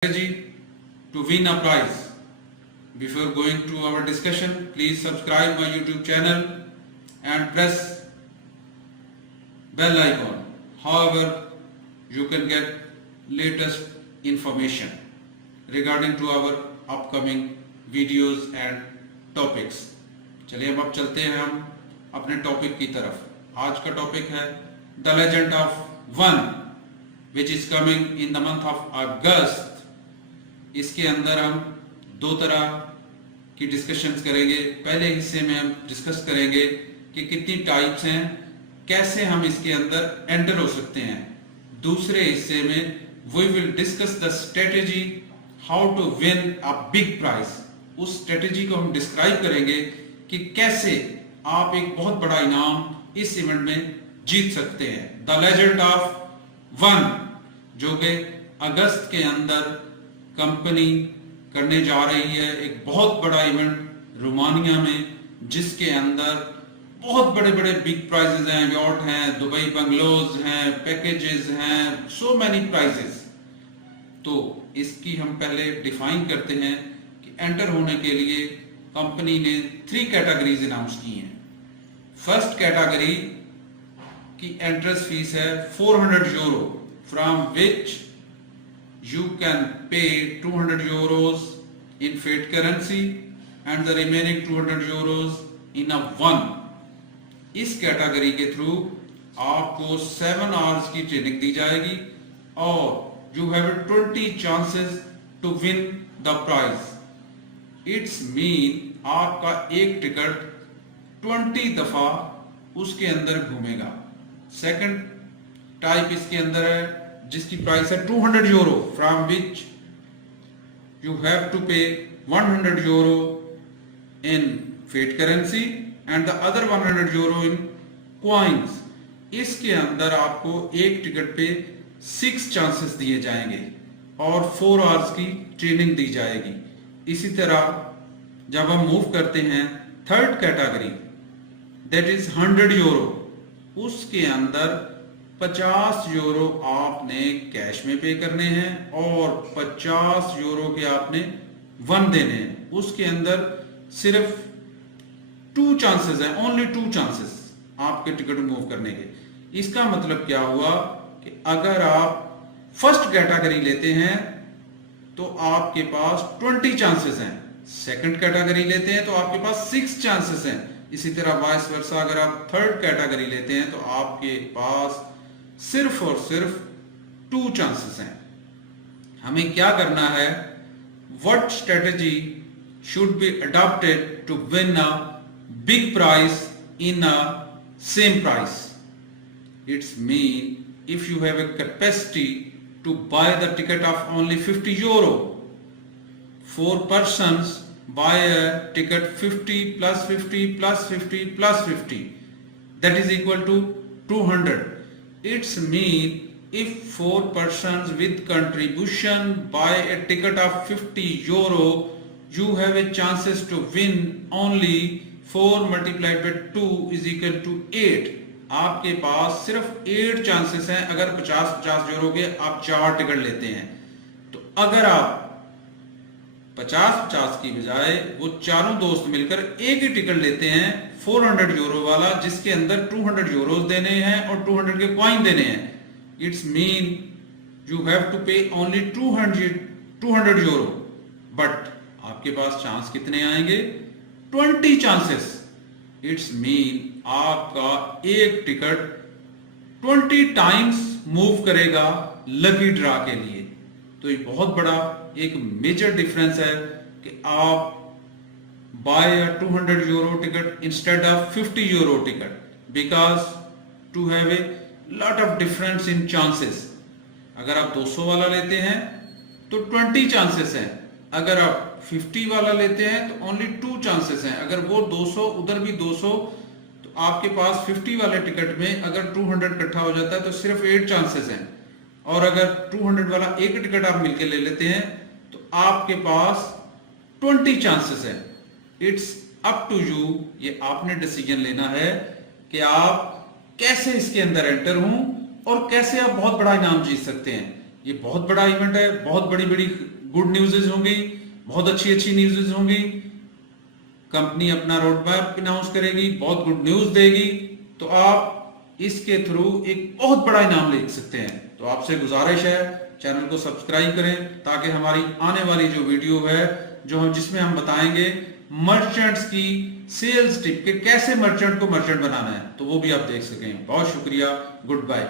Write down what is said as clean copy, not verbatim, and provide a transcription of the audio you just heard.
strategy to win a prize. Before going to our discussion, please subscribe my YouTube channel and press bell icon. However, you can get latest information regarding to our upcoming videos and topics. चलिए अब चलते हैं हम अपने topic की तरफ. आज का टॉपिक है the legend of one which is coming in the month of अगस्त. इसके अंदर हम दो तरह की डिस्कशंस करेंगे. पहले हिस्से में हम डिस्कस करेंगे कि कितनी टाइप्स हैं, कैसे हम इसके अंदर एंटर हो सकते हैं. दूसरे हिस्से में we will discuss the strategy how to win a big prize. उस स्ट्रेटेजी को हम डिस्क्राइब करेंगे कि कैसे आप एक बहुत बड़ा इनाम इस इवेंट में जीत सकते हैं. द लेजेंड ऑफ वन, जो कि अगस्त के अंदर कंपनी करने जा रही है. एक बहुत बड़ा इवेंट रोमानिया में, जिसके अंदर बहुत बड़े बड़े बिग प्राइजेस हैं, यॉट हैं, दुबई बंगलोज हैं, पैकेजेस हैं, सो मैनी प्राइजेस. तो इसकी हम पहले डिफाइन करते हैं कि एंटर होने के लिए कंपनी ने 3 कैटेगरीज अनाउंस की हैं. फर्स्ट कैटेगरी की एंट्रेंस फीस है 400 euro, from which you can pay 200 euros in fiat currency and the remaining 200 euros in a one. इस कैटेगरी के थ्रू आपको 7 आवर्स की ट्रेनिंग दी जाएगी और you have 20 chances to win the prize. It's mean आपका एक ticket 20 दफा उसके अंदर घूमेगा. सेकंड टाइप इसके अंदर है जिसकी प्राइस है 200 euro, from which you have to pay 100 euro in fiat currency and the other 100 euro in coins. इसके अंदर आपको एक टिकट पे 6 चांसेस दिए जाएंगे और 4 आवर्स की ट्रेनिंग दी जाएगी. इसी तरह जब हम मूव करते हैं third category, that is 100 euro, उसके अंदर 50 यूरो आपने कैश में पे करने हैं और 50 यूरो के आपने वन देने हैं. उसके अंदर सिर्फ 2 चांसेस हैं, ओनली 2 चांसेस आपके टिकट मूव करने के. इसका मतलब क्या हुआ कि अगर आप फर्स्ट कैटेगरी लेते हैं तो आपके पास 20 चांसेस हैं, सेकंड कैटेगरी लेते हैं तो आपके पास 6 चांसेस हैं. इसी तरह वाइस वर्सा अगर आप थर्ड कैटेगरी लेते हैं तो आपके पास सिर्फ और सिर्फ 2 चांसेस हैं. हमें क्या करना है? What strategy should be adopted to win a big prize in a same price. It's mean if you have a capacity to buy the ticket of only 50 euro, 4 persons buy a ticket 50 plus 50 plus 50 plus 50, that is equal to 200. It's mean if 4 persons with contribution buy a ticket of 50 euro, you have a chances to win only 4 multiplied by 2 is equal to 8. आपके पास सिर्फ 8 chances हैं अगर 50 euro के आप 4 ticket लेते हैं. तो अगर आप 50 की बजाय वो चारों दोस्त मिलकर एक ही टिकट लेते हैं 400 यूरो वाला, जिसके अंदर 200 यूरोस देने हैं और 200 के कॉइन देने हैं, it's mean you have to pay only 200 euro. But आपके पास चांस कितने आएंगे? 20 चांसेस. इट्स मीन आपका एक टिकट 20 टाइम्स मूव करेगा लकी ड्रा के लिए. तो ये बहुत बड़ा एक मेजर डिफरेंस है कि आप buy a 200 euro ticket instead of 50 euro ticket, because to have a lot of difference in chances. अगर आप 200 वाला लेते हैं तो 20 चांसेस हैं, अगर आप 50 वाला लेते हैं तो ओनली 2 चांसेस हैं. अगर वो 200 उधर भी 200 तो आपके पास 50 वाले टिकट में अगर 200 इकट्ठा हो जाता है तो सिर्फ 8 चांसेस हैं. और अगर 200 वाला एक टिकट आप मिलकर ले लेते हैं तो आपके पास 20 चांसेस हैं. इट्स अप टू यू, ये आपने डिसीजन लेना है कि आप कैसे इसके अंदर एंटर हों और कैसे आप बहुत बड़ा इनाम जीत सकते हैं. ये बहुत बड़ा इवेंट है, बहुत बड़ी बड़ी गुड न्यूज़ होंगी, बहुत अच्छी अच्छी न्यूज़ होंगी। कंपनी अपना रोड मैप अनाउंस करेगी, बहुत गुड न्यूज़ देगी, तो आप इसके थ्रू एक बहुत बड़ा इनाम ले सकते हैं। तो आपसे गुजारिश है चैनल को सब्सक्राइब करें, ताकि हमारी आने वाली जो वीडियो है जिसमें हम बताएंगे मर्चेंट्स की सेल्स टिप के कैसे मर्चेंट को मर्चेंट बनाना है, तो वो भी आप देख सकें। बहुत शुक्रिया, गुड बाय।